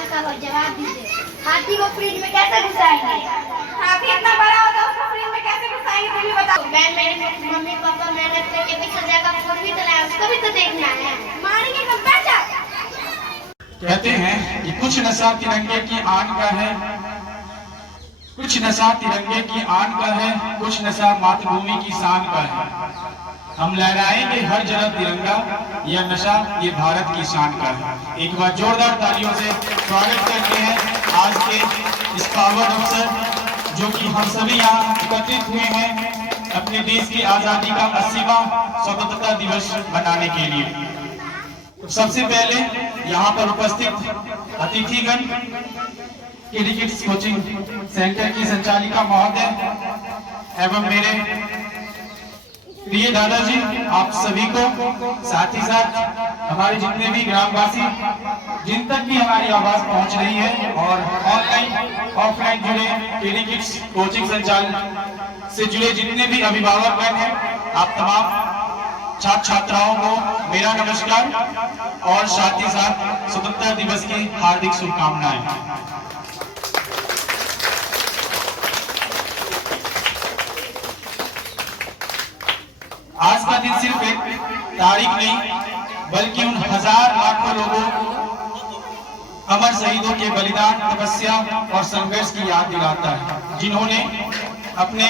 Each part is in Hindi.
सवाल का जवाब दीजिए। हाथी को फ्रिज में कैसे घुसाएंगे? हाथी इतना बड़ा होता है, उसको फ्रिज में कैसे घुसाएंगे तुम ही बताओ। मैं मेरे मम्मी पापा मेहनत करके पिछले जगह फोन भी चलाया, उसको भी तो देखना है। मारेंगे कब? बैठ जा। कहते हैं कि कुछ नशा तिरंगे की आन का है, कुछ नशा तिरंगे की आन का है, कुछ नशा मातृभूमि की शान का है। हम लहराएंगे हर जगह तिरंगा, यह नशा ये भारत की शान का है। एक बार जोरदार तालियों से स्वागत करते हैं आज के इस पावन अवसर जो कि हम सभी यहाँ एकत्रित हुए हैं अपने देश की आजादी का 80वां स्वतंत्रता दिवस मनाने के लिए। सबसे पहले यहाँ पर उपस्थित अतिथिगण, केडी किड्स कोचिंग सेंटर की संचालिका महोदय एवं मेरे प्रिय दादाजी, आप सभी को, साथ ही साथ हमारे जितने भी ग्रामवासी जिन तक भी हमारी आवाज पहुंच रही है और ऑनलाइन ऑफलाइन जुड़े केडी किड्स कोचिंग संचालन से जुड़े जितने भी अभिभावक हैं, आप तमाम छात्र छात्राओं को मेरा नमस्कार और साथ ही साथ स्वतंत्रता दिवस की हार्दिक शुभकामनाएं। आज का दिन सिर्फ एक तारीख नहीं बल्कि उन हजार लाखों लोगों, अमर शहीदों के बलिदान, तपस्या और संघर्ष की याद दिलाता है, जिन्होंने अपने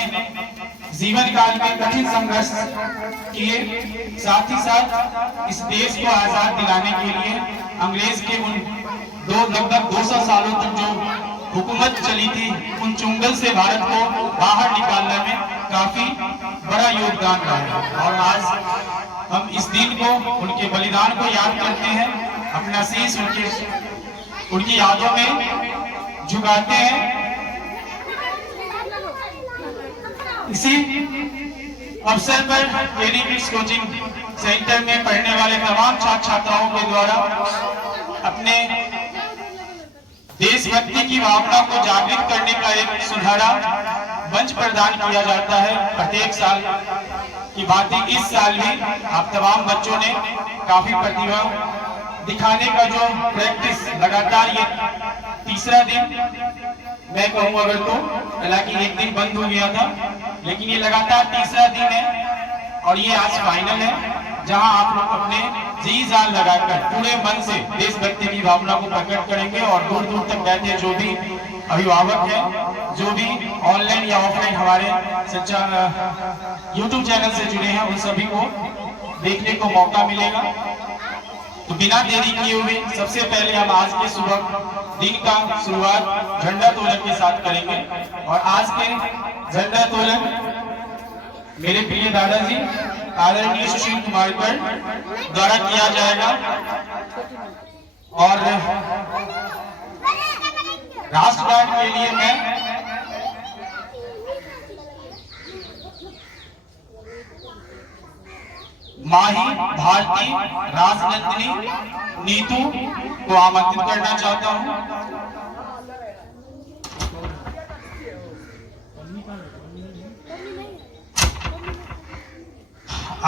जीवन काल में कठिन संघर्ष किए। साथ ही साथ इस देश को आजाद दिलाने के लिए अंग्रेज के उन लगभग 200 सालों तक जो हुकूमत चली थी, उन चुंगल से भारत को बाहर निकालने में काफी बड़ा योगदान रहा है। और आज हम इस दिन को, उनके बलिदान को याद करते हैं, अपना शीश उनकी यादों में झुकाते हैं। इसी अवसर पर केडी किड्स कोचिंग सेंटर में पढ़ने वाले तमाम छात्र छात्राओं के द्वारा अपने देशभक्ति की भावना को जागृत करने का एक सुनहरा मंच प्रदान किया जाता है। प्रत्येक साल की भांति इस साल भी आप तमाम बच्चों ने काफी प्रतिभा दिखाने का जो प्रैक्टिस लगातार, ये तीसरा दिन मैं कहूँ अगर तो, हालांकि एक दिन बंद हो गया था, लेकिन ये लगातार तीसरा दिन है और ये आज फाइनल है, जहां आप लोग अपने जी जान लगाकर पूरे मन से देशभक्ति की भावना को प्रकट करेंगे और दूर दूर तक बैठे जो भी अभिभावक हैं, जो भी ऑनलाइन या ऑफलाइन हमारे यूट्यूब चैनल से जुड़े हैं, उन सभी को देखने को मौका मिलेगा। तो बिना देरी किए हुए सबसे पहले हम आज के सुबह दिन का शुरुआत झंडा तोलन के साथ करेंगे और आज के झंडा तोलन मेरे प्रिय दादाजी आदरणीय सुशील कुमार पर द्वारा किया जाएगा और राष्ट्रगान के लिए मैं माही, भारती, राजनंदिनी, नीतू को आमंत्रित करना चाहता हूं।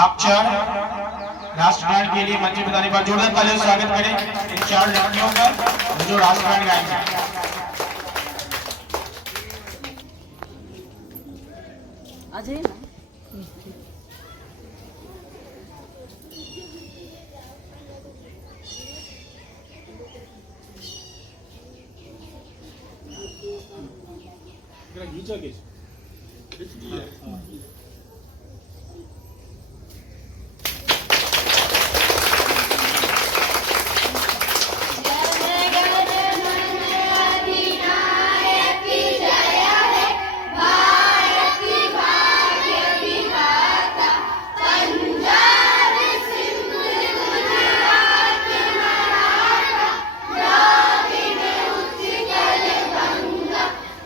आप चार राष्ट्रगान के लिए मंच में बताने पर जोरदार तालियों से स्वागत करें इन चार लड़कियों का जो राष्ट्रगान गाएंगे। अजय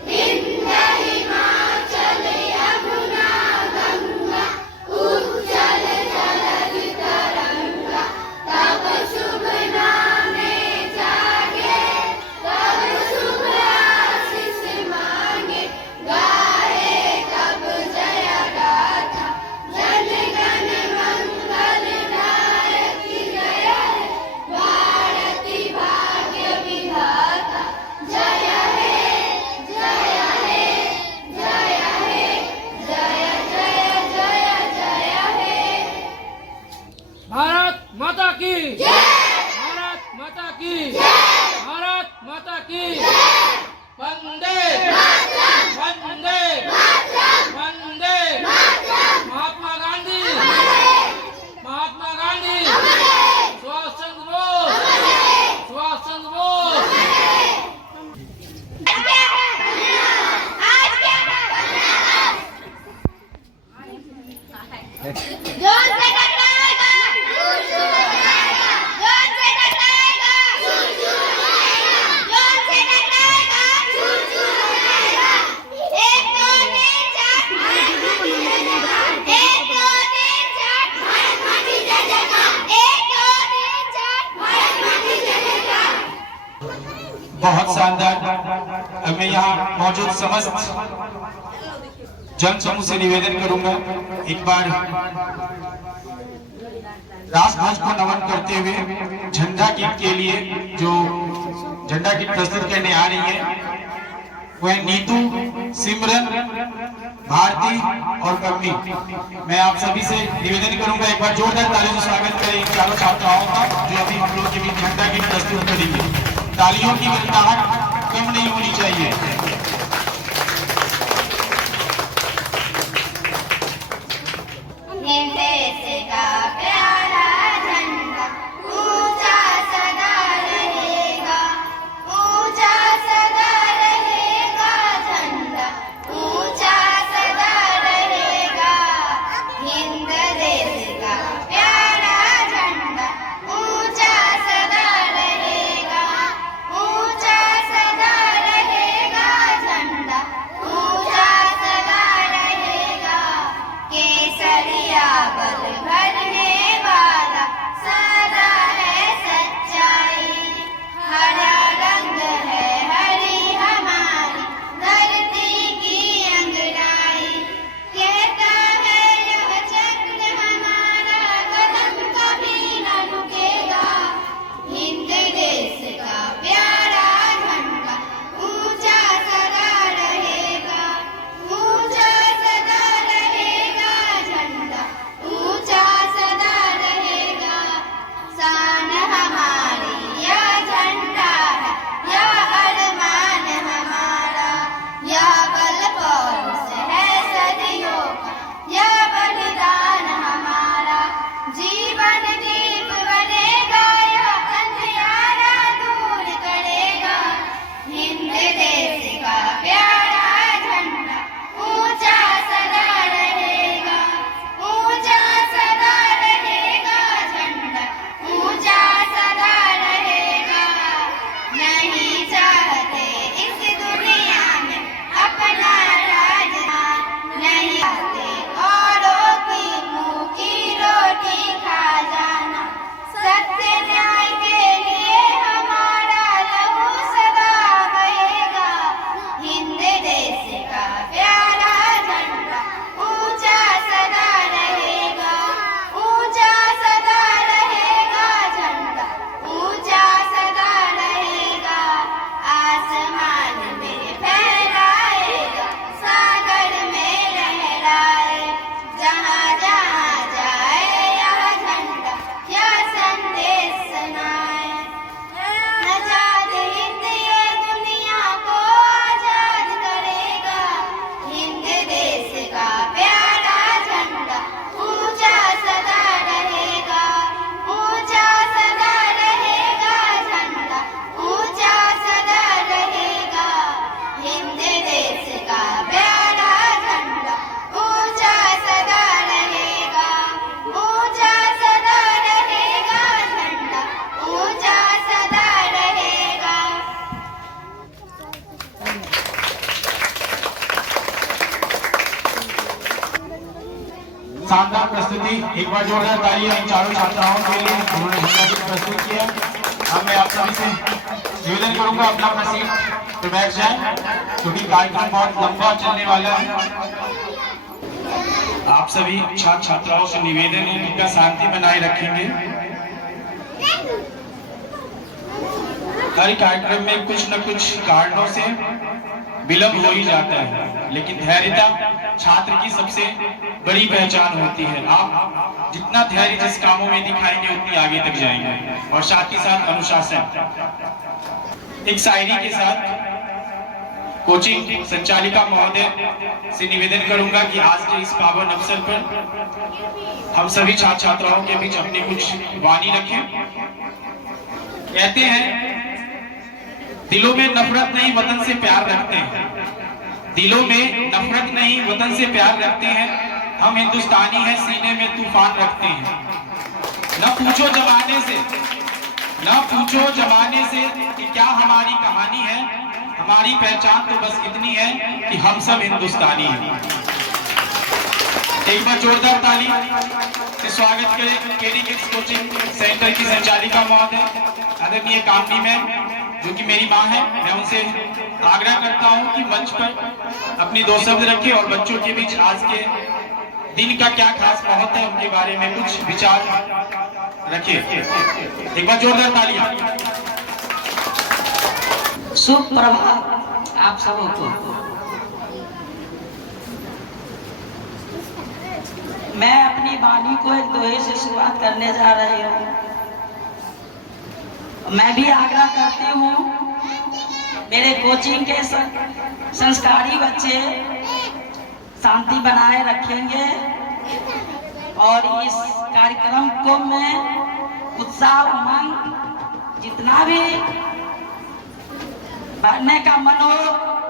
हिंद हिमाचल यमुना जोर से टकराएगा, जोर से टकराएगा, जोर से टकराएगा, जोर से टकराएगा, एक दो तीन चार, एक दो तीन चार, एक दो तीन चार। बहुत शानदार। अब मैं यहाँ मौजूद समस्त जन समूह से निवेदन करूंगा, एक बार राष्ट्रध्वज को नमन करते हुए झंडा गीत के लिए जो झंडा गीत प्रस्तुत करने आ रही है वह नीतू, सिमरन, भारती और कम्मी। मैं आप सभी से निवेदन करूंगा, एक बार जोरदार तालियों से स्वागत करें इन चारों छात्राओं का जो अभी हम लोग के बीच झंडा गीत प्रस्तुत करेंगे। तालियों की गड़गड़ाहट कम नहीं होनी चाहिए। देश का प्यारा झंडा ऊंचा सदा रहेगा, ऊंचा सदा रहेगा, झंडा ऊंचा सदा रहेगा। हिंद देश का प्यारा झंडा ऊंचा सदा रहेगा, ऊंचा सदा रहेगा, झंडा ऊंचा सदा रहेगा। केसरिया बल भरने वाला सदा है सच्चाई, हरा रंग है हरी हमारी धरती की अंगड़ाई। कहता है यह चक्र हमारा कदम कभी न रुकेगा। हिंद देश का प्यारा झंडा ऊंचा सदा रहेगा, ऊंचा सदा रहेगा, झंडा ऊंचा सदा रहेगा। शान हमारी यह झंडा है, यह अरमान हमारा, यह बल पौरुष है सदियों का, यह बलिदान हमारा। जीवन दीप बनेगा, यह अंधियारा दूर करेगा। हिंद देश का प्यारा झंडा ऊंचा सदा रहेगा, ऊंचा सदा रहेगा, झंडा ऊंचा सदा रहेगा। नहीं चाहते इस दुनिया में अपना राजधान, नहीं चाहते औरों की मुंह की रोटी खा जाना। सत्य न्याय के लिए हमारा लहू सदा बहेगा। हिंद देश का प्यारा झंडा ऊंचा सदा रहेगा, ऊंचा सदा रहेगा, झंडा ऊंचा सदा रहेगा। आसमान में फहराएगा, सागर में लहराए, जहाँ जहाँ जाए यह झंडा यह संदेश सुनाए। आजाद हिंद ये दुनिया को आजाद करेगा। हिंद देश का प्यारा झंडा ऊंचा सदा रहेगा, ऊंचा सदा रहेगा, झंडा ऊंचा सदा रहेगा। हिंद देश का प्यारा झंडा ऊंचा सदा रहेगा, ऊंचा सदा रहेगा, झंडा ऊंचा सदा रहेगा। शानदार प्रस्तुति, एक बार जोरदार तालियां इन चारों छात्राओं के लिए, उन्होंने झंडा गीत प्रस्तुत किया। अब मैं आप सभी से निवेदन करूंगा अपना अपना सीट पे बैठ जाएं, क्योंकि कार्यक्रम बहुत लंबा चलने वाला है। आप सभी छात्र छात्राओं से निवेदन है कि उनका शांति बनाए रखेंगे। हर कार्यक्रम में कुछ न कुछ कारणों से विलंब हो ही जाता है, लेकिन धैर्यता छात्र की सबसे बड़ी पहचान होती है। आप जितना धैर्य जिस कामों में दिखाएंगे उतनी आगे तक जाएंगे। और साथ ही साथ अनुशासन। एक शायरी के साथ कोचिंग संचालिका महोदय से निवेदन करूंगा कि आज के इस पावन अवसर पर हम सभी छात्र छात्राओं के बीच अपनी कुछ वाणी रखें। कहते हैं दिलों में नफरत नहीं वतन से प्यार रखते हैं, दिलों में नफरत नहीं वतन से प्यार रखते हैं। हम हिंदुस्तानी हैं, सीने में तूफान रखते हैं। न पूछो जमाने से कि क्या हमारी कहानी है, हमारी पहचान तो बस इतनी है कि हम सब हिंदुस्तानी हैं। एक बार जोरदार ताली से स्वागत करें केडी किड्स कोचिंग सेंटर की संचालिका महोदय आदरणीय कामनी मैम, जो कि मेरी मां है। मैं उनसे आग्रह करता हूं कि मंच पर अपनी दो शब्द रखें और बच्चों के बीच आज के दिन का क्या खास महत्व है उनके बारे में कुछ विचार रखें। एक बार जोरदार तालियां। शुभ प्रभात आप सबको। मैं अपनी वाणी को एक दोहे से शुरुआत करने जा रही हूँ। मैं भी आग्रह करती हूँ मेरे कोचिंग के संस्कारी बच्चे शांति बनाए रखेंगे और इस कार्यक्रम को में उत्साह उमंग जितना भी भरने का मन हो,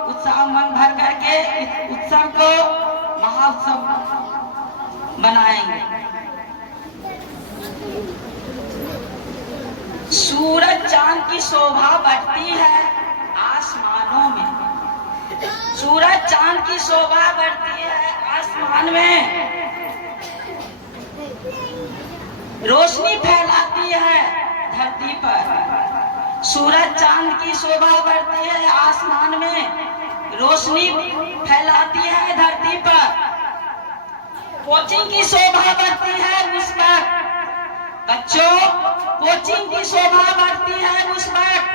उत्साह उमंग भर करके इस उत्सव को महाउत्सव बनाएंगे। सूरज चांद की शोभा बढ़ती है आसमानों में, सूरज चांद की शोभा बढ़ती है आसमान में, रोशनी फैलाती है धरती पर। सूरज चांद की शोभा बढ़ती है आसमान में, रोशनी फैलाती है धरती पर। कोचिंग की शोभा बढ़ती है उस वक्त बच्चों, कोचिंग की शोभा बढ़ती है उस वक्त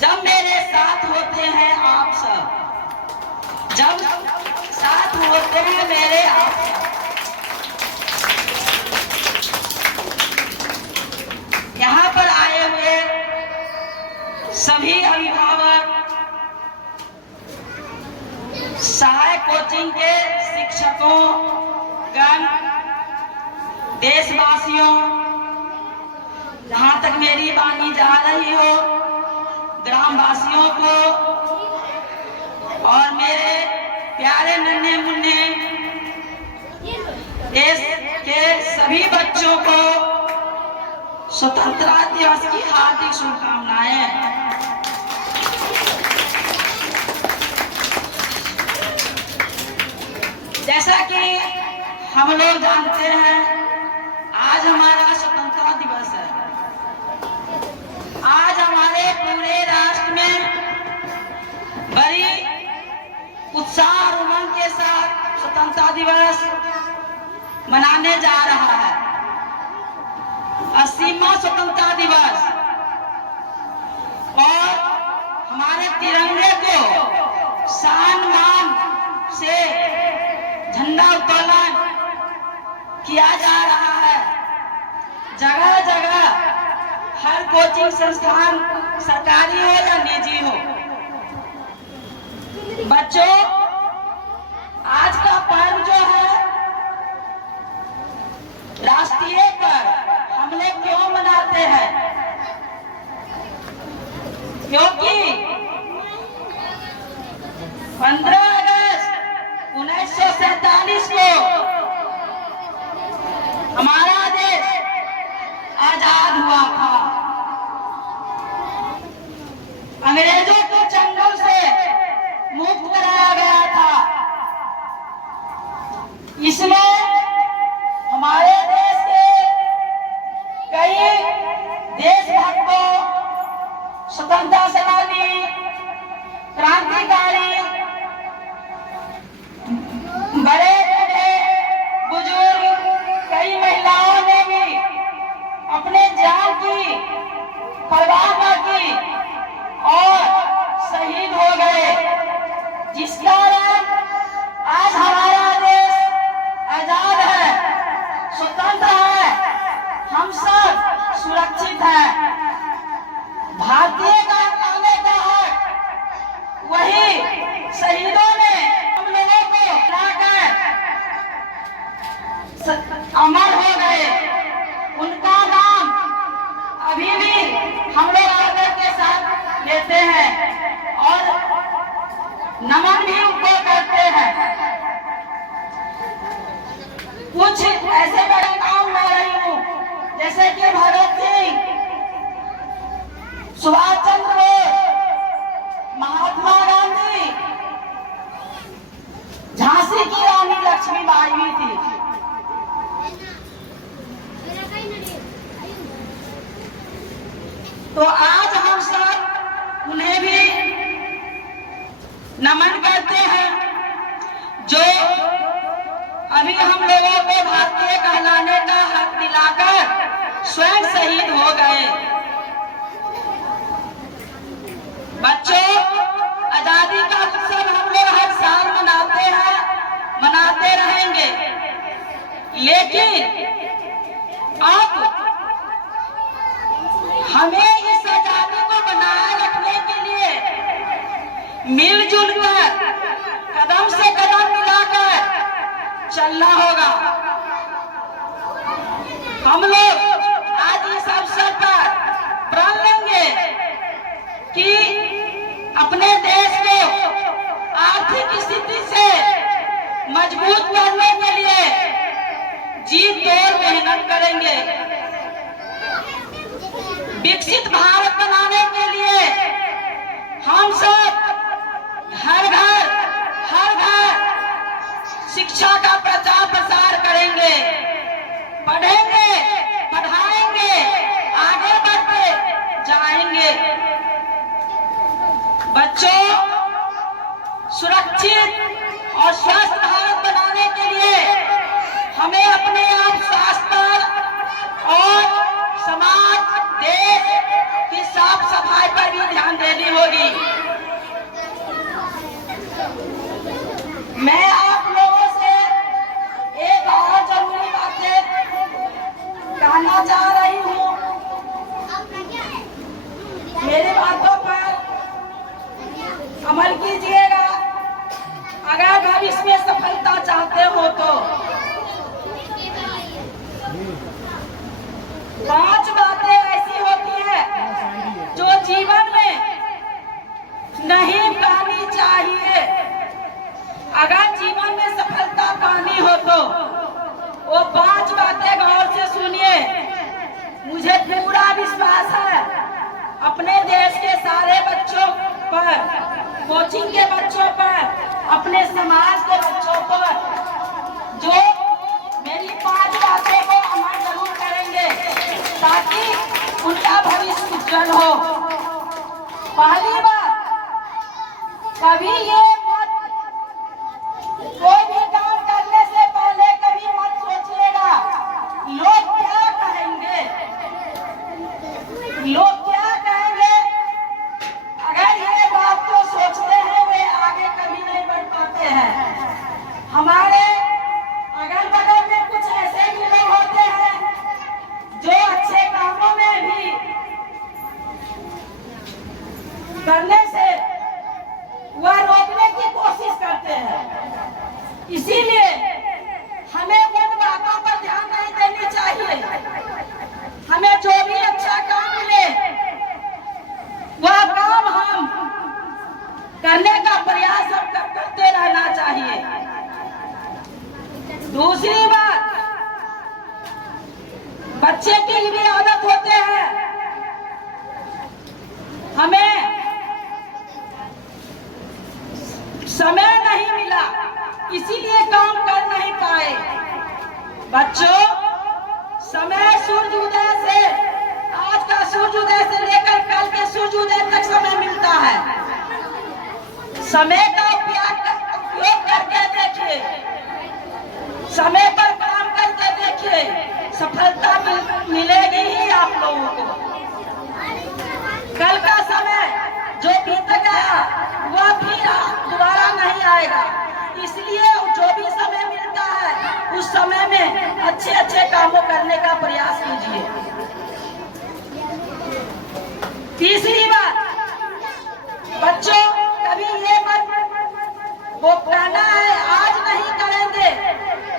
जब मेरे साथ होते हैं आप सब, जब साथ होते हैं मेरे आप सब। यहाँ पर आए हुए सभी अभिभावक, सहायक कोचिंग के शिक्षकों गण, देशवासियों, जहाँ तक मेरी वाणी जा रही हो, ग्रामवासियों को और मेरे प्यारे नन्हे मुन्ने देश के सभी बच्चों को स्वतंत्रता दिवस की हार्दिक शुभकामनाएं। जैसा कि हम लोग जानते हैं आज हमारा स्वतंत्रता दिवस है। आज हमारे पूरे राष्ट्र में बड़ी उत्साह और उमंग के साथ स्वतंत्रता दिवस मनाने जा रहा है। 80वां स्वतंत्रता दिवस और हमारे तिरंगे को शान मान से झंडा उत्तोलन किया जा रहा है। जगह जगह हर कोचिंग संस्थान सरकारी हो या निजी हो, बच्चों आज का पर्व जो है राष्ट्रीय पर्व हम लोग क्यों मनाते हैं? क्योंकि 15 अगस्त 1947 को हमारा देश आजाद हुआ था। अंग्रेजों को चंगुल से मुक्त कराया गया था। इसमें हमारे देश के कई देशभक्तों, स्वतंत्रता सेनानी, क्रांतिकारी, बड़े बड़े बुजुर्ग, कई महिलाओं ने भी अपने जान की परवाह न की और शहीद हो गए, जिस कारण आज हमारा देश आजाद है, स्वतंत्र है, हम सब सुरक्षित हैं। भारतीय का पाने का हक वही शहीदों ने हम लोगों को लाकर अमर हो गए। उनका नाम अभी भी हम लोग आदर के साथ लेते हैं और नमन भी उनको करते हैं। कुछ ऐसे बड़े नाम ले रही हूँ जैसे कि भगत सिंह, सुभाष चंद्र बोस, महात्मा गांधी, झांसी की रानी लक्ष्मीबाई भी थी। तो आज हम सब उन्हें भी नमन करते हैं जो अभी हम लोगों को भारतीय कहलाने का हक दिलाकर स्वयं शहीद हो गए। बच्चों, आजादी का उत्सव हम लोग हर साल मनाते हैं, मनाते रहेंगे, लेकिन अब हमें इस आजादी को बनाए रखने के लिए मिलजुल कर कदम से कदम मिलाकर चलना होगा। हम लोग आज इस अवसर पर प्रण लेंगे कि अपने देश को आर्थिक स्थिति से मजबूत करने के लिए जी तोड़ मेहनत करेंगे। विकसित भारत बनाने के लिए हम सब हर घर शिक्षा का प्रचार प्रसार करेंगे, पढ़ेंगे, पढ़ाएंगे, आगे बढ़ते जाएंगे। बच्चों, सुरक्षित और स्वस्थ भारत बनाने के लिए हमें अपने आप स्वास्थ्य पर और समाज, देश की साफ सफाई पर भी ध्यान देनी होगी। मैं आप लोगों से एक और जरूरी बातें कहना चाह रही हूँ। मेरी बातों पर अमल कीजिएगा। अगर भविष्य में सफलता चाहते हो तो 5 बातें ऐसी होती है जो जीवन में नहीं पानी चाहिए। अगर जीवन में सफलता पानी हो तो वो 5 बातें गौर से सुनिए। मुझे पूरा विश्वास है अपने देश के सारे बच्चों पर, कोचिंग के बच्चों पर, अपने समाज के बच्चों पर, जो मेरी 5 बातों को अमल जरूर करेंगे ताकि उनका भविष्य उज्जवल हो। पहली बात, कभी ये मत, कोई भी काम करने से पहले कभी मत सोचिएगा लोग क्या कहेंगे, लोग क्या कहेंगे। अगर ये बात को सोचते हैं वे आगे कभी नहीं बढ़ पाते हैं। हमारे अगल बगल में कुछ ऐसे भी लोग होते हैं जो अच्छे कामों में भी करने से वह रोकने की कोशिश करते हैं। इसीलिए हमें उन बातों पर ध्यान नहीं देनी चाहिए। हमें जो भी अच्छा काम मिले वह काम हम करने का प्रयास हम करते रहना चाहिए। दूसरी बात, बच्चे की भी आदत होते हैं, हमें समय नहीं मिला इसीलिए काम कर नहीं पाए। बच्चों, समय सूर्योदय से, आज का सूर्योदय से लेकर कल के सूर्योदय तक समय मिलता है। समय का उपयोग करके देखिए, समय पर काम करके देखिए, सफलता मिलेगी ही आप लोगों को। कल का समय जो बीत गया वह फिर दोबारा नहीं आएगा। इसलिए जो भी समय मिलता है उस समय में अच्छे अच्छे कामों करने का प्रयास कीजिए। तीसरी बात, बच्चों, कभी ये मत वो कहना है आज नहीं करेंगे,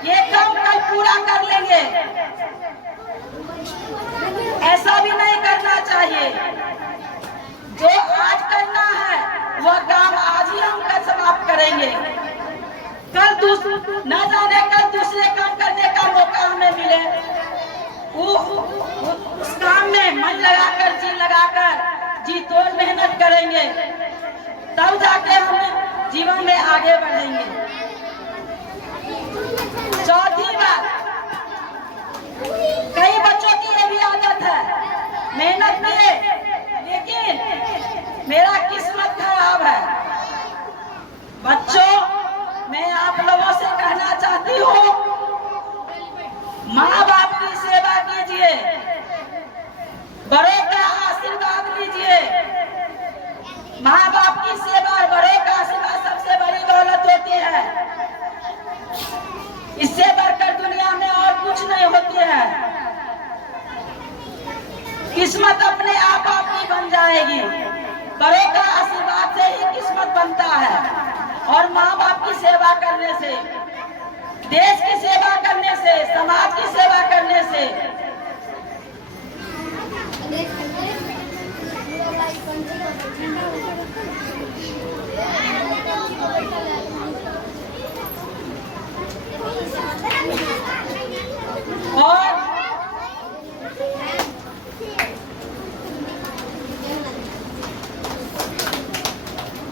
ये काम कल पूरा कर लेंगे, ऐसा भी नहीं करना चाहिए। जो आज करना है वह काम आज ही हम कर समाप्त करेंगे। कल न जाने कल दूसरे काम करने का आगे बढ़ेंगे। चौथी बात, कई बच्चों की ये भी आदत है, मेहनत में लेकिन मेरा किस्मत खराब है। बच्चों, मैं आप लोगों से कहना चाहती हूँ, माँ बाप की सेवा कीजिए, बड़ों का आशीर्वाद लीजिए। माँ बाप की सेवा और बड़ों का आशीर्वाद सबसे बड़ी दौलत होती है। इससे बढ़कर दुनिया में और कुछ नहीं होती है। किस्मत अपने आप आपकी बन जाएगी। बड़ों का आशीर्वाद से ही किस्मत बनता है, और माँ बाप की सेवा करने से, देश की सेवा करने से, समाज की सेवा करने से। और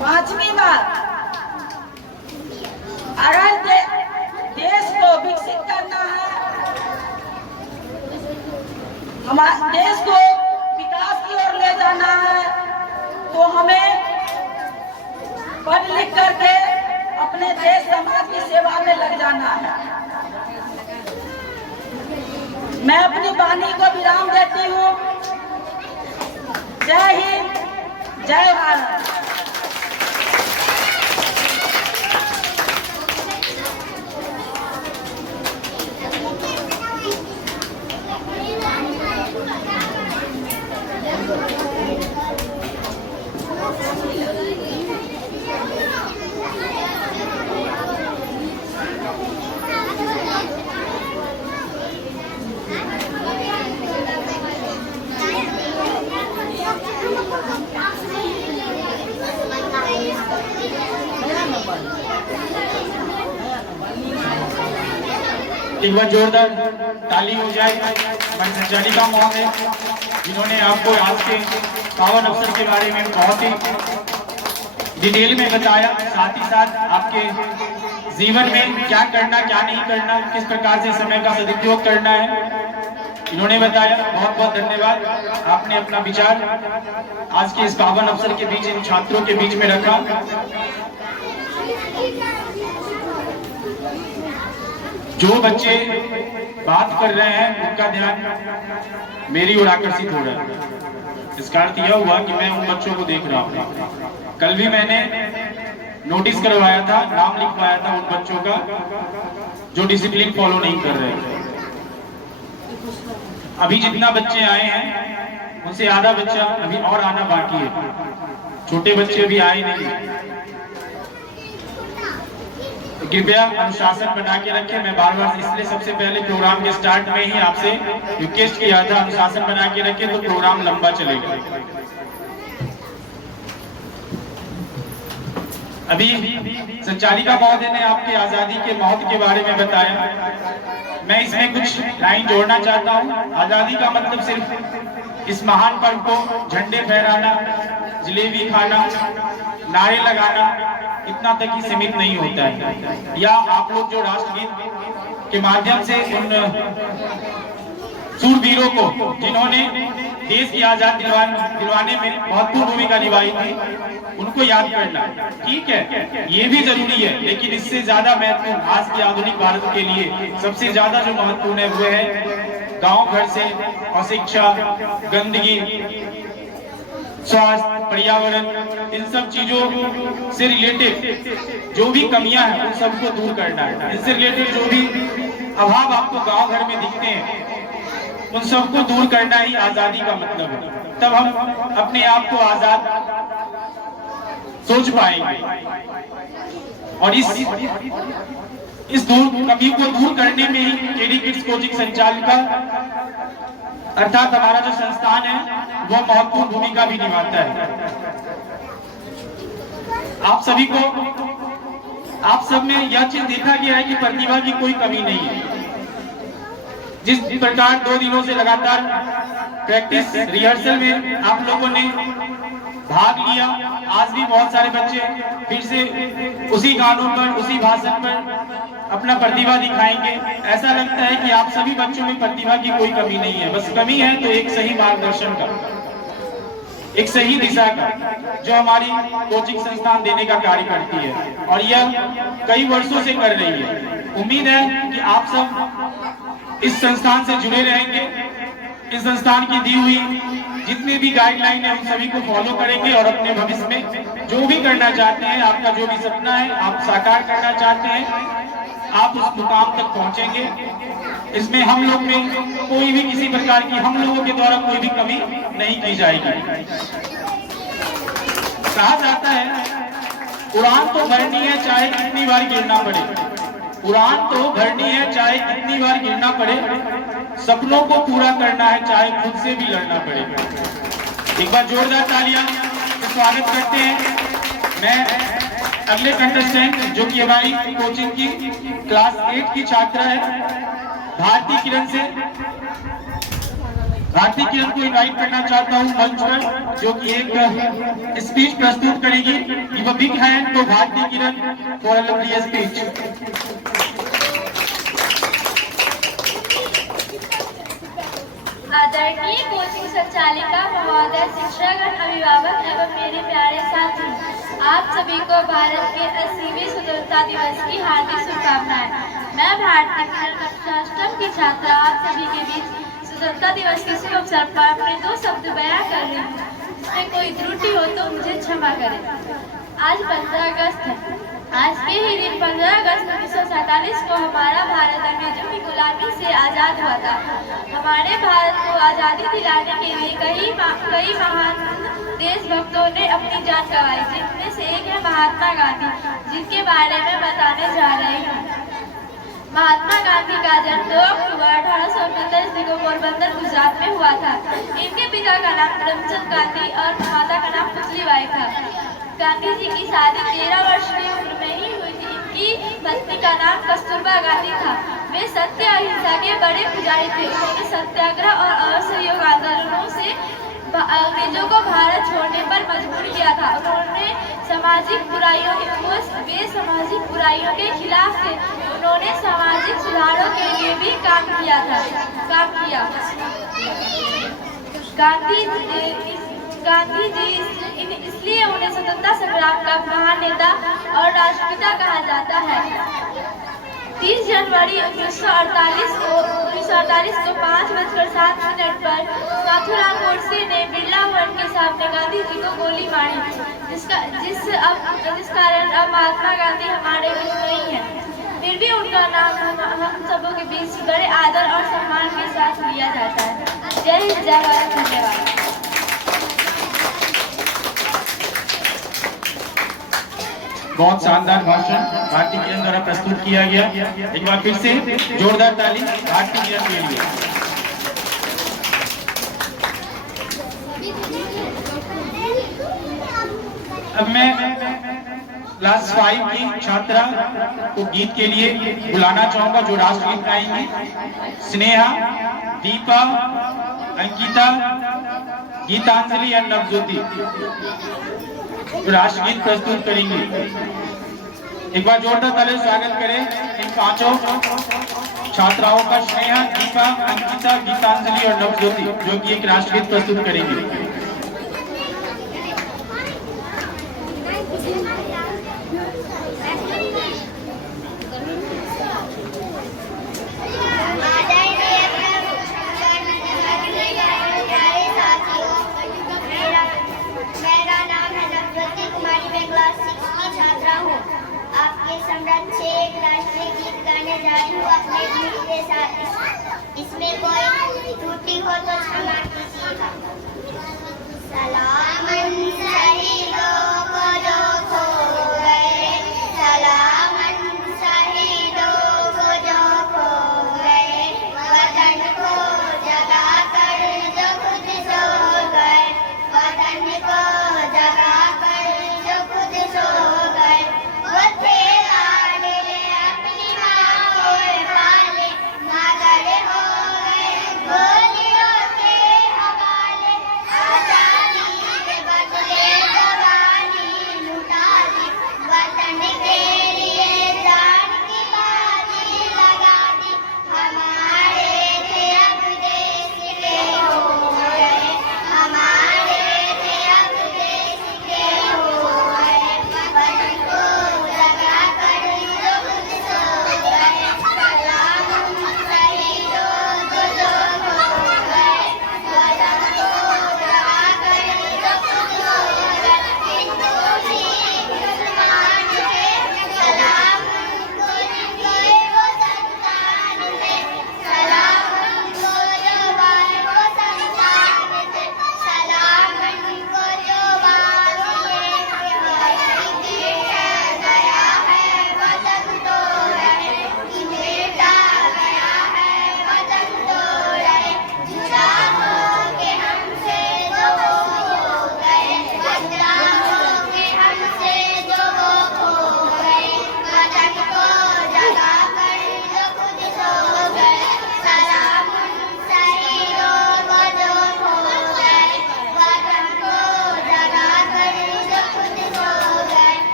पांचवी बात, अगर देश को विकसित करना है, हमारे देश को विकास की ओर ले जाना है, तो हमें पढ़ लिख करके अपने देश समाज की सेवा में लग जाना है। मैं अपनी वाणी को विराम देती हूँ। जय हिंद, जय भारत। एक बार जोरदार ताली हो जाए संचालिका महोदय, जिन्होंने आपको आज के पावन अवसर के बारे में बहुत ही डिटेल में बताया, साथ ही साथ आपके जीवन में क्या करना क्या नहीं करना, किस प्रकार से समय का सदुपयोग करना है, इन्होंने बताया। बहुत बहुत धन्यवाद। आपने अपना विचार आज के इस पावन अवसर के बीच इन छात्रों के बीच में रखा। जो बच्चे बात कर रहे हैं उनका ध्यान मेरी ओर आकर्षित हो रहा है। इसका अर्थ यह हुआ कि मैं उन बच्चों को देख रहा हूँ। कल भी मैंने नोटिस करवाया था, नाम लिखवाया था उन बच्चों का जो डिसिप्लिन फॉलो नहीं कर रहे थे। अभी जितना बच्चे आए हैं उनसे आधा बच्चा अभी और आना बाकी है, छोटे बच्चे अभी आए नहीं। तो कृपया अनुशासन बना के रखें। मैं बार बार इसलिए सबसे पहले प्रोग्राम के स्टार्ट में ही आपसे रिक्वेस्ट किया था, अनुशासन बना के रखें तो प्रोग्राम लंबा चलेगा। अभी संचालिका महोदय ने आपके आजादी के महत्व के बारे में बताया। मैं इसमें कुछ लाइन जोड़ना चाहता हूँ। आजादी का मतलब सिर्फ इस महान पर्व को झंडे फहराना, जलेबी खाना, नारे लगाना, इतना तक ही सीमित नहीं होता है। या आप लोग जो राष्ट्रगीत के माध्यम से उन सूरवीरों को, जिन्होंने देश की आजादी दिलवाने में महत्वपूर्ण भूमिका निभाई थी, उनको याद करना ठीक है, ये भी जरूरी है। लेकिन इससे ज्यादा महत्वपूर्ण आज के आधुनिक भारत के लिए सबसे ज्यादा जो महत्वपूर्ण है वो है गांव घर से अशिक्षा, गंदगी, स्वास्थ्य, पर्यावरण, इन सब चीजों से रिलेटेड जो भी कमियां हैं उन सबको दूर करना है। इनसे रिलेटेड जो भी अभाव आपको गांव घर में दिखते हैं उन सबको दूर करना ही आजादी का मतलब है। तब हम अपने आप को आजाद सोच पाएंगे। और इस कमी को दूर करने में ही केडी किड्स कोचिंग संचालिका अर्थात हमारा जो संस्थान है वो महत्वपूर्ण भूमिका भी निभाता है। आप सब में यह चीज देखा गया है कि प्रतिभा की कोई कमी नहीं है। जिस प्रकार 2 दिनों से लगातार प्रैक्टिस रिहर्सल में आप लोगों ने भाग लिया। आज भी बहुत सारे बच्चे फिर से उसी गानों पर, उसी भाषण पर अपना प्रतिभा दिखाएंगे। ऐसा लगता है कि आप सभी बच्चों में प्रतिभा की कोई कमी नहीं है, बस कमी है तो एक सही मार्गदर्शन का, एक सही दिशा का, जो हमारी कोचिंग संस्थान देने का कार्य करती है और यह कई वर्षों से कर रही है। उम्मीद है कि आप सब इस संस्थान से जुड़े रहेंगे, इस संस्थान की दी हुई जितने भी गाइडलाइन है उन सभी को फॉलो करेंगे और अपने भविष्य में जो भी करना चाहते हैं, आपका जो भी सपना है आप साकार करना चाहते हैं, आप उस मुकाम तक पहुंचेंगे। इसमें हम लोग में कोई भी किसी प्रकार की, हम लोगों के द्वारा कोई भी कमी नहीं की जाएगी। कहा जाता है उड़ान तो भरनी है चाहे कितनी बार गिरना पड़े, उड़ान तो भरनी है चाहे कितनी बार गिरना पड़े, सपनों को पूरा करना है चाहे खुद से भी लड़ना पड़े। एक बार जोरदार तालियां से स्वागत करते हैं। मैं अगले कंटेस्टेंट जो कि हमारी कोचिंग की क्लास 8 की छात्रा है भारती किरण से, भारती किरण को इनवाइट करना चाहता हूं मंच पर, जो कि एक स्पीच प्रस्तुत करेगी। Give a big hand to Bharti Kiran for a lovely speech. आदरणीय कोचिंग संचालिका महोदय, शिक्षागण, अभिभावक एवं मेरे प्यारे साथी, आप सभी को भारत के 80वें स्वतंत्रता दिवस की हार्दिक शुभकामनाएं। मैं भारती किरण कक्षा 8 की छात्रा आप सभी के बीच स्वतंत्रता दिवस के शुभ अवसर पर अपने 2 शब्द बयां कर रही हूँ। इसमें कोई त्रुटि हो तो मुझे क्षमा करें। आज 15 अगस्त है। आज के ही दिन 15 अगस्त 1947 को हमारा भारत अंग्रेजों की गुलामी से आजाद हुआ था। हमारे भारत को आजादी दिलाने के लिए कई महान देशभक्तों ने अपनी जान गंवाई, जिनमें से एक है महात्मा गांधी, जिनके बारे में बताने जा रही हूँ। महात्मा गांधी का जन्म 2 अक्टूबर 1849 को पोरबंदर गुजरात में हुआ था। इनके पिता का नाम करमचंद गांधी और माता का नाम पुतलीबाई था। गांधी जी की शादी 13 वर्ष की उम्र में ही हुई थी। इनकी पत्नी का नाम कस्तूरबा गांधी था। वे सत्य अहिंसा के बड़े पुजारी थे। उन्होंने सत्याग्रह और असहयोग आंदोलनों से अंग्रेजों को भारत छोड़ने पर मजबूर किया था। उन्होंने सामाजिक बुराइयों के खिलाफ थे। उन्होंने सामाजिक सुधारों के लिए भी काम किया। गांधी जी इसलिए उन्हें स्वतंत्रता संग्राम का महान नेता और राष्ट्रपिता कहा जाता है। 30 जनवरी 1948 को 5:07 पर नाथूराम गोडसे ने बिरला भवन के सामने गांधी जी को गोली मारी, जिस कारण अब महात्मा गांधी हमारे बीच नहीं है। फिर भी उनका नाम हम सबों के बीच बड़े आदर और सम्मान के साथ लिया जाता है। जय हिंद, जय भारत, धन्यवाद। बहुत शानदार भाषण भारती किरण द्वारा प्रस्तुत किया गया। एक बार फिर से जोरदार ताली भारती किरण के लिए। अब मैं क्लास 5 की छात्रा को गीत के लिए बुलाना चाहूंगा, जो राष्ट्रगीत गाएंगी। स्नेहा, दीपा, अंकिता, गीतांजलि और नवज्योति राष्ट्रगीत प्रस्तुत करेंगे। एक बार जोरदार ताली स्वागत करें इन 5 छात्राओं का। स्नेहा, दीपा, अंकिता, गीतांजलि और नवज्योति, जो कि एक राष्ट्रगीत प्रस्तुत करेंगे। इसमें कोई त्रुटि हो तो क्षमा कीजिएगा। सलामन शहीदों को जो खो गए, सलामन शहीदों को जो खो गए, वतन को जगा कर जो खुद सो गए, वतन को जगा कर जो खुद सो गए, वो थे लाडले अपनी माँ को पाले, मगर हो गए गोलियों के हवाले,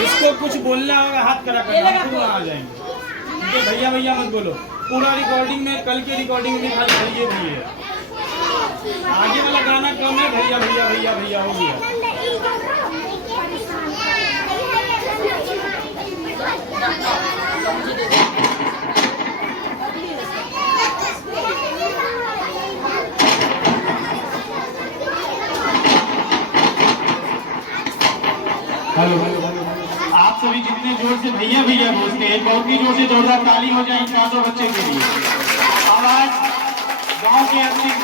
जिसको कुछ बोलना होगा हाथ करा कर आ जाएंगे। ठीक है, भैया भैया मत बोलो। पूरा रिकॉर्डिंग में, कल की रिकॉर्डिंग में खाली भैया भैया, आगे वाला गाना कम है। भैया भैया भैया भैया हो गया। हेलो, आप सभी जितने जोर से भैया भैया बोलते हैं, बहुत ही जोर से जोरदार ताली हो जाए इन 400 बच्चे के लिए। आवाज गांव के अंतिम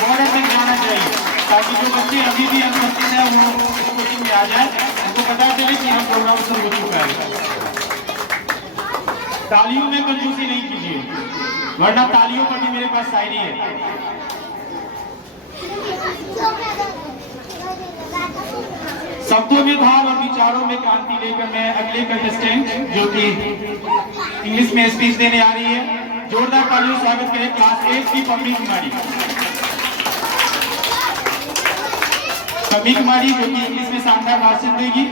बॉर्डर तक जाना चाहिए, ताकि जो बच्चे अभी भी अनुपस्थित है वो कोचिंग में आ जाए, उनको पता चले कि हम प्रोग्राम शुरू हो चुका है। तालियों में कंजूसी नहीं कीजिए, वरना तालियों पर भी मेरे पास शायरी है। शब्दों में भाव और विचारों में क्रांति लेकर मैं अगले कंटेस्टेंट जो कि इंग्लिश में स्पीच देने आ रही है, जोरदार तालियों से स्वागत करें क्लास 8 की पम्मी कुमारी। पम्मी कुमारी जो कि इंग्लिश में शानदार भाषण देगी,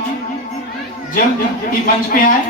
जल्द ही मंच पे आए।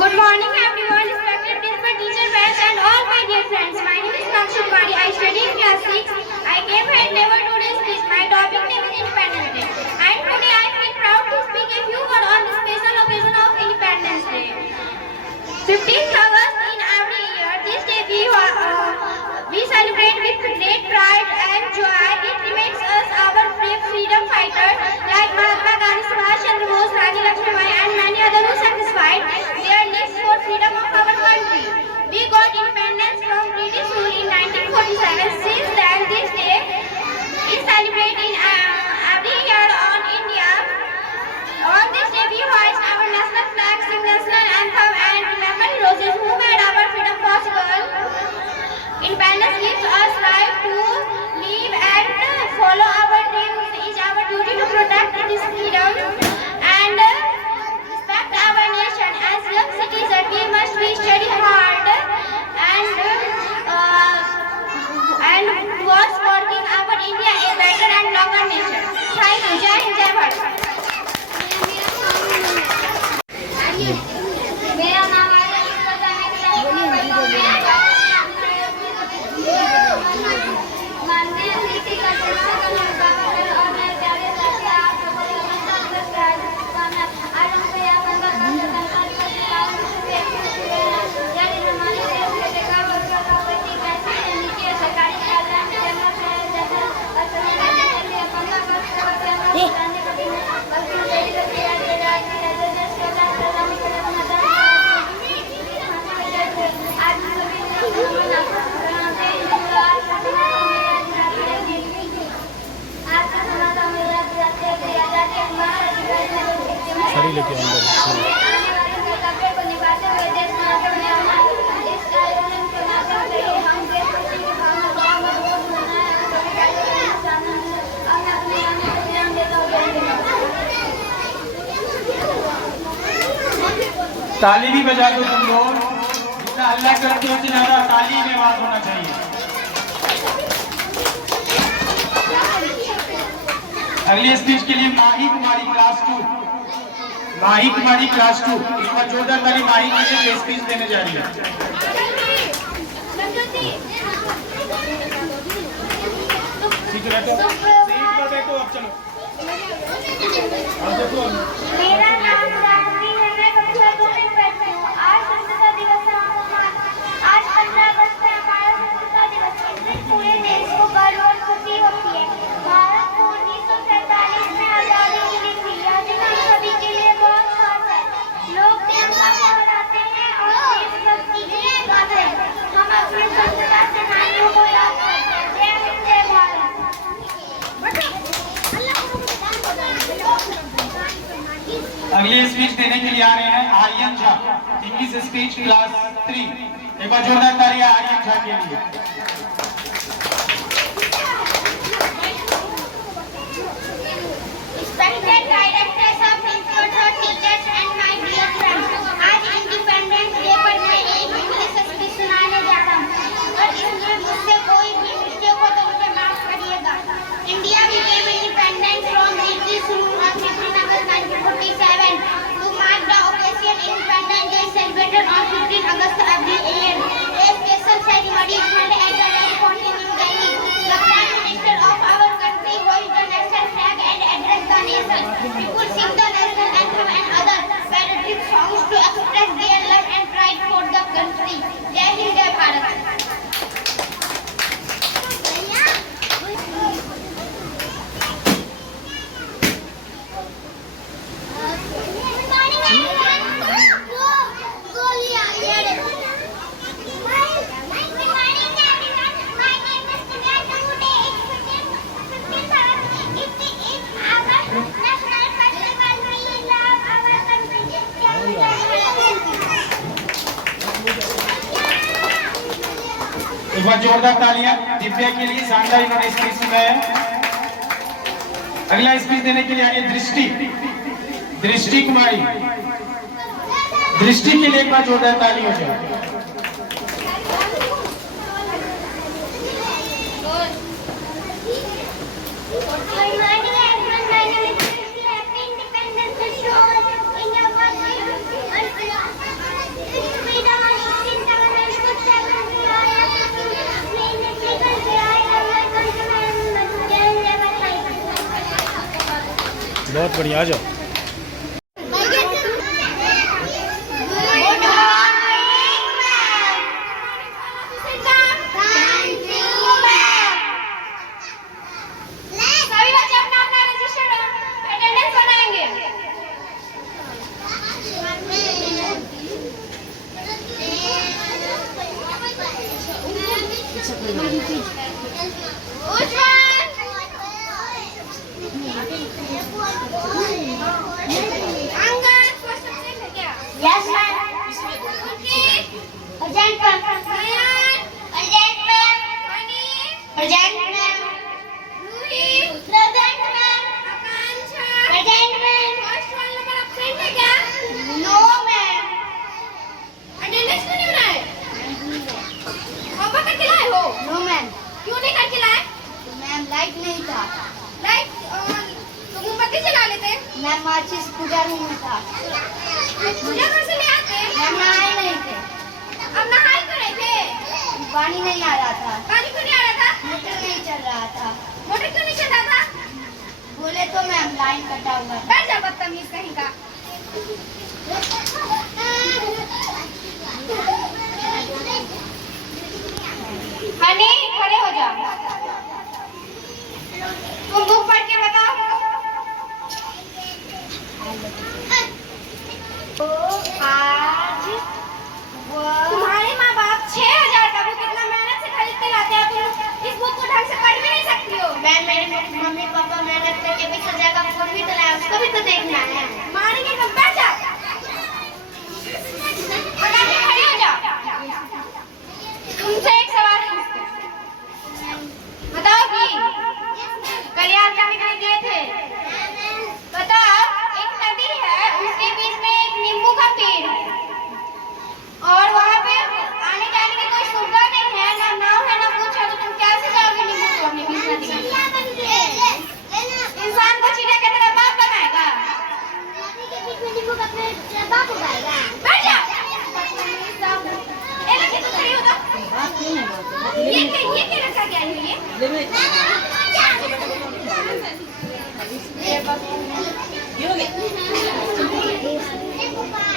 Good morning everyone, respected principal, teacher, parents and all my dear friends. My name is Pankshi Kumari. I study in class 6. I came here never to speak. My topic name is Independence Day. And today I feel proud to speak a few words on the special occasion of Independence Day. 15th August in every year. This day we celebrate with great pride and joy. It reminds us our brave freedom fighters like Mahatma Gandhi, Subhash Chandra Bose, Rani Lakshmi and many others who sacrificed their lives for freedom of our country. We got independence from British rule in 1947. Since then, this day is celebrated every year on India. On this day, we hoist our national flag, sing national anthem, and remember heroes who made our freedom possible. Independence gives us right to live and follow our dreams. It is our duty to protect this freedom and respect our nation. As young citizens, we must study hard and towards working our India a better and longer nation. Thank you. Jai Hind, Jai Bharat. मेरा नाम है माननीय नीति का और मैं प्यारे साथी आप सबको नमस्कार। आज हम यहाँ संगत यानी हमारे देश के देखा वर्षों का वैसी कैसी नीति सरकारी कार्यालय में जन्म है जैसा असलियत के लिए 15 वर्ष का जन्म जाने का दिन बल्कि तेरी का किया दे रहा है देश को सलामी करना चाहता है। आज सभी सारी लेके अंदर कर्तव्य को निभाते हुए देश में इस कार्यक्रम के माध्यम से हम देश की भावना को मजबूत बनाए और अपने ध्यान देता हूँ। ताली भी बजा दो तुम लोग, जितना हल्ला करते हो उतना ज्यादा ताली में आवाज होना चाहिए। अगली स्पीच के लिए माही कुमारी क्लास 2, माही कुमारी क्लास 2 एक बार जोरदार ताली माही के लिए स्पीच देने जा रही है। ठीक है, बैठो सीट पर बैठो, अब चलो। मेरा नाम जानवी है, मैं कक्षा 2 में पढ़ती हूँ। आज स्वतंत्रता दिवस है। आज 15 अगस्त है हमारा स्वतंत्रता दिवस। इस दिन पूरे देश को गर्व और खुशी होती है। भारत को 1947 में आजादी मिली थी। यह दिन हम सभी के लिए बहुत खास है। लोग तिरंगा फहराते हैं और देशभक्ति गीत गाते हैं। हम अपने स्वतंत्रता सेनानियों को याद करते हैं। जय हिंद, जय भारत। अगली स्पीच देने के लिए आ रहे हैं Aryan Jha, English speech class 3। एक बार जोरदार तालियां आर्यन झा के लिए। Respected directors of institutes, teachers and my dear friends, आज इंडिपेंडेंस डे पर मैं एक इंग्लिश स्पीच सुनाने जा रहा हूँ और इसमें मुझसे कोई भी मिस्टेक हो तो मुझे माफ करिएगा। India became independent from British rule on 15 August 1947. To mark the occasion, Independence Day is celebrated on 15 August every year. A special ceremony is held at the Red Fort in New Delhi. The Prime Minister of our country hoists the national flag and addresses the nation. People sing the national anthem and other patriotic songs to express their love and pride for the country. Jai Hind, Jai Bharat. एक बार जोरदार तालियां दिव्या के लिए, शानदार इन्होंने स्पीच सुनाया है। अगला स्पीच देने के लिए आ रही है दृष्टि, दृष्टि कुमारी। दृष्टि के लिए एक बार जोरदार ताली हो जाए। बहुत बढ़िया, आ जाओ। Yes, ma'am. Present, ma'am. Present, ma'am. Present, ma'am. Present, ma'am. Present, ma'am. First roll number absent है क्या? No, ma'am. अटेंडेंस क्यों नहीं बनाए? होमवर्क करके लाए हो? No, ma'am. क्यों नहीं करके लाए? मैम लाइट नहीं था। लाइट तो मोमबत्ती जला लेते। मैम माचिस पूजा रूम में था। पूजा घर से ले आते। मैम नहाए नहीं थे। अब नहाए क्यों नहीं थे? पानी नहीं आ रहा था। पानी क्यों नहीं आ रहा था? मोटर नहीं चल रहा था। मोटर क्यों नहीं चल रहा था? बोले तो मैम लाइन कटा हुआ था। बैठ जा बदतमीज कहीं का। हनी खड़े हो जा। तुम बुक पढ़ के बताओ। आज तुम्हारे माँ बाप 6000 का बुक इतना मेहनत से खरीद के लाते हैं, तुम इस बुक को ढंग से पढ़ भी नहीं सकती हो। मैम मेरे मम्मी पापा मेहनत करके 20,000 का फोन भी चलाया, उसको भी तो देखना है। मारेंगे तुम, बैठ जा। बता के खड़े हो जा। तुमसे एक सवाल पूछते हैं। बताओ कि कल्याण करने के लिए गए थे। बताओ, एक नदी है, उसके बीच में एक नींबू का पेड़ है और वहाँ पे आने जाने की कोई सुविधा नहीं है, ना नाव है ना कुछ है, तो तुम कैसे जाओगे नींबू तोड़ने बीच नदी में? इंसान को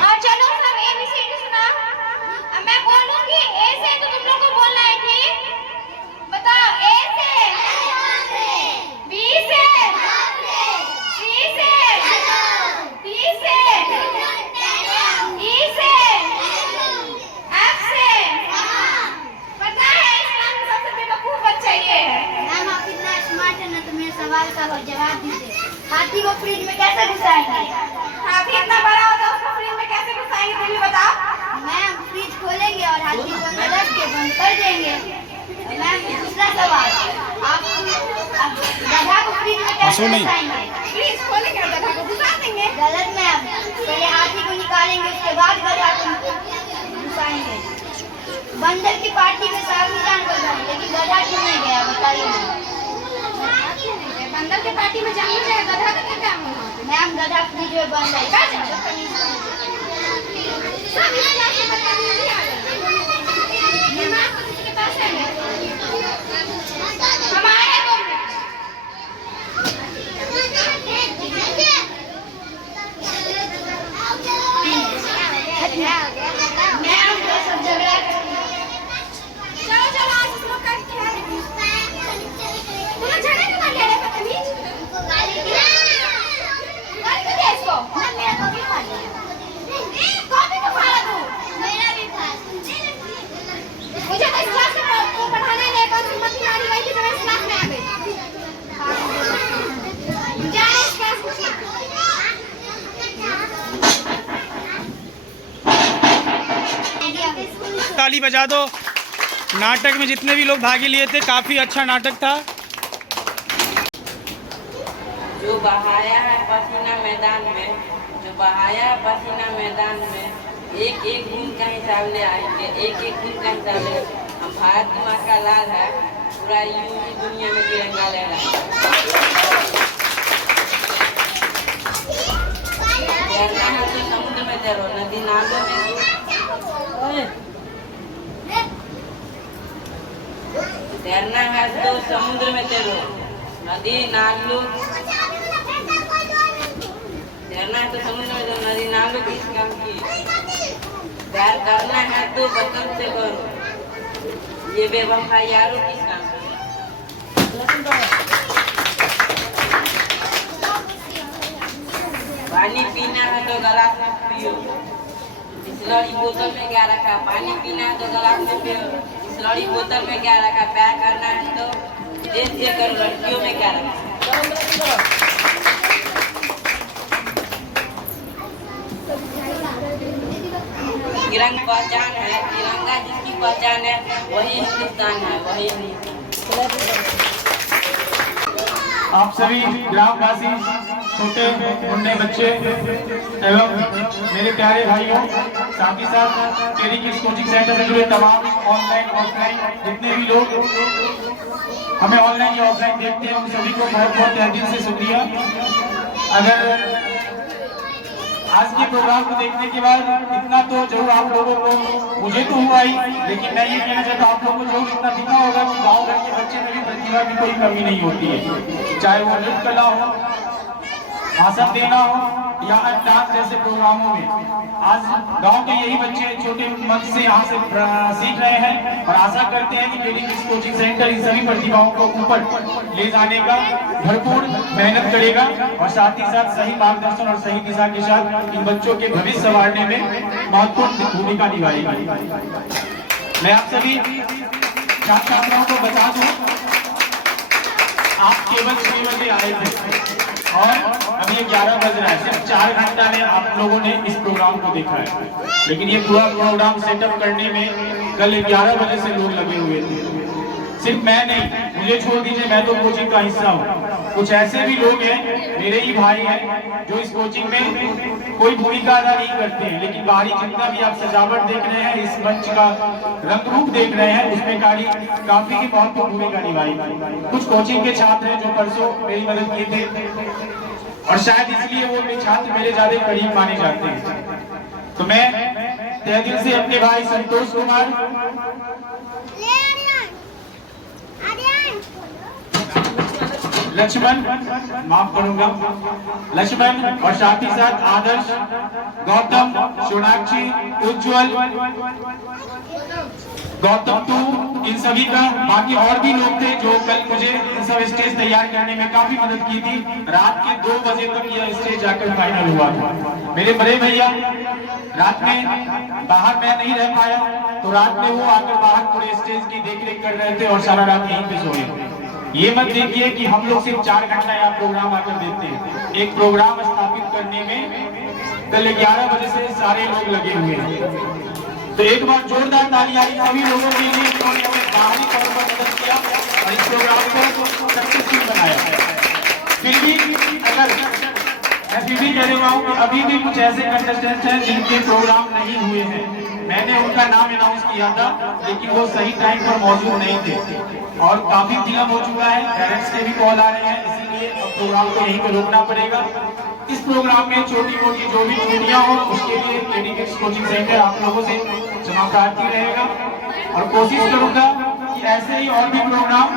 और चलो सब ABCD सुना। अब मैं बोलूंगी A से तो तुम लोग को बोलना है, ठीक? बताओ A से, B से, C से, D से, E से, F से। पता है इस क्लास में सबसे बेवकूफ बच्चा ये है। मैम आप इतना स्मार्ट है ना, तो मेरे सवाल का जवाब दीजिए। हाथी को फ्रिज में कैसे घुसाएंगे? हाथी इतना बड़ा होता है, उसको फ्रिज में कैसे घुसाएंगे तुम ही बताओ। मैम फ्रिज खोलेंगे और हाथी को अंदर रख के बंद कर देंगे। मैम दूसरा सवाल, आप गधा को फ्रिज में कैसे घुसाएंगे? फ्रिज खोलेंगे और गधा को घुसा देंगे। गलत मैम, पहले हाथी को निकालेंगे, उसके बाद गधा को घुसाएंगे। बंदर की पार्टी में साबू जानवर गए, लेकिन गधा क्यों नहीं गया बताइए? बंदर के पार्टी में जानवर जाए, गधा का क्या काम है? मैम गधा फ्रिज में बंद है। सब इस क्लास में बच्चा नहीं आ रहा। दिमाग तो किसी के पास है नहीं। हम आए हैं 2 मिनट। मैम तो सब झगड़ा चलो चलो आज इस लोग का क्या है? तुम लोग झगड़ा क्यों कर रहे हो बदतमीज? गाली क्यों दे इसको? मेरा कॉपी फाड़ दिया। कॉपी क्यों फाड़ा तू? मेरा भी फाड़। मुझे तो इस क्लास में पढ़ाना नहीं, कौन सी मत नारी वही की तरह इस क्लास में आ गई। जा इस क्लास में। ताली बजा दो। नाटक में जितने भी लोग भागी लिए थे, काफी अच्छा नाटक था। जो बहाया है पसीना मैदान में, जो बहाया है पसीना मैदान में, एक एक बूंद का हिसाब ले आएंगे, एक एक बूंद का हिसाब ले। हम भारत माँ का लाल है, पूरा यूं ही दुनिया में तिरंगा लहरा। तैरना है तो समुद्र में तैरो, नदी नालों में। तैरना है तो समुद्र में तैरो, नदी नालों। तैरना है तो समुद्र में तैरो, नदी नालों की इस काम की। प्यार करना है तो बचपन से करो, ये बेवफा यारों किस काम की। पानी पीना है तो गिलास में पियो, बिसलरी बोतल में क्या रखा? पानी पीना है तो गिलास में पियो, बिसलरी बोतल में क्या रखा? प्यार करना है तो देश से करो, लड़कियों में क्या रखा? तिरंगा पहचान है, तिरंगा जिसकी पहचान है वही हिंदुस्तान है, वही आप सभी ग्रामवासी, छोटे मुन्ने बच्चे एवं मेरे प्यारे भाइयों, साथ ही साथ केडी किड्स कोचिंग सेंटर से जुड़े तमाम ऑनलाइन ऑफलाइन जितने भी लोग हमें ऑनलाइन या ऑफलाइन देखते हैं, उन सभी को बहुत बहुत तहे दिल से शुक्रिया। अगर आज के प्रोग्राम को देखने के बाद इतना तो जरूर आप लोगों को, मुझे तो हुआ ही, लेकिन मैं ये कहना चाहता हूँ आप लोगों को जरूर इतना दिखा होगा कि गाँव घर के बच्चे में भी प्रतिभा की कोई कमी नहीं होती है, चाहे वो नृत्य कला हो, भाषण देना हो या डांस जैसे प्रोग्रामों में। आज गांव के यही बच्चे छोटे मंच से यहाँ से सीख रहे हैं और आशा करते हैं कि केडी किड्स कोचिंग सेंटर इन सभी प्रतिभाओं को ऊपर ले जाने का भरपूर मेहनत करेगा और साथ ही साथ सही मार्गदर्शन और सही दिशा के साथ इन बच्चों के भविष्य संवारने में महत्वपूर्ण भूमिका निभाएगा। मैं आप सभी छात्र छात्राओं को बता दूं, आप केवल 6 बजे आए थे और अभी 11 बज रहा है। सिर्फ 4 घंटा में आप लोगों ने इस प्रोग्राम को देखा है, लेकिन ये पूरा प्रोग्राम सेटअप करने में कल 11 बजे से लोग लगे हुए थे। सिर्फ मैं नहीं, मुझे छोड़ दीजिए, मैं तो कोचिंग का हिस्सा हूँ। कुछ ऐसे भी लोग हैं, मेरे ही भाई हैं, जो इस कोचिंग में कोई भूमिका अदा नहीं करते हैं, लेकिन बाहरी जितना भी आप सजावट देख रहे हैं, इस मंच का रंग रूप देख रहे हैं, उसमें काफी की महत्वपूर्ण भूमिका निभाई। कुछ कोचिंग के छात्र हैं जो परसों मेरी मदद किए थे और शायद इसलिए वो छात्र मेरे ज्यादा करीब माने जाते हैं। तो मैं तहे दिल से अपने भाई संतोष कुमार लक्ष्मण, माफ करूंगा, लक्ष्मण और साथ ही साथ आदर्श, गौतम, सोनाक्षी, उज्जवल, गौतम तू, इन सभी का, बाकी और भी लोग थे जो कल मुझे इन सब स्टेज तैयार करने में काफी मदद की थी। रात के 2 बजे तक यह स्टेज जाकर फाइनल हुआ था। मेरे बड़े भैया रात में बाहर मैं नहीं रह पाया, तो रात में वो आकर बाहर पूरे स्टेज की देखरेख कर रहे थे और सारा रात यहीं पे सोए। ये मत देखिए कि हम लोग सिर्फ 4 घंटा यहाँ प्रोग्राम आकर देते हैं। एक प्रोग्राम स्थापित करने में कल 11 बजे से सारे लोग लगे हुए हैं। तो एक बार जोरदार तालियां सभी लोगों के लिए जिन्होंने हमें बाहरी तौर पर मदद किया और इस प्रोग्राम को सक्सेसफुल बनाया। फिर भी अगर मैं फिर भी कह रहा हूँ कि अभी भी कुछ ऐसे कंटेस्टेंट हैं जिनके प्रोग्राम नहीं हुए हैं। मैंने उनका नाम अनाउंस किया था, लेकिन वो सही टाइम पर मौजूद नहीं थे और काफी विलंब हो चुका है। पेरेंट्स के भी कॉल आ रहे हैं, इसीलिए अब प्रोग्राम को यहीं पर रोकना पड़ेगा। इस प्रोग्राम में छोटी मोटी जो भी छुट्टियां हो उसके लिए लेडी किड्स कोचिंग सेंटर आप लोगों से क्षमा प्रार्थी रहेगा और कोशिश करूंगा कि ऐसे ही और भी प्रोग्राम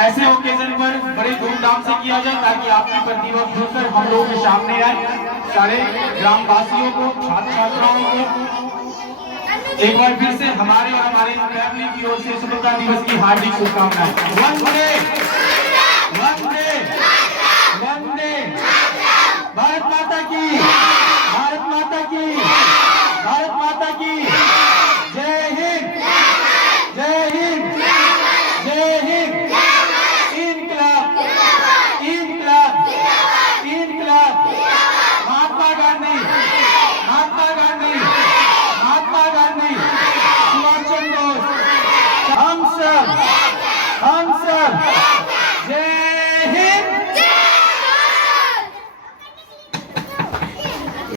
ऐसे ओकेजन पर बड़े धूमधाम से किया जाए ताकि आपकी प्रतिभा खुलकर हम लोगों के सामने आए। सारे ग्रामवासियों को, छात्र छात्राओं को एक बार फिर से हमारे और हमारे फैमिली की ओर से स्वतंत्रता दिवस की हार्दिक शुभकामनाएं। वंदे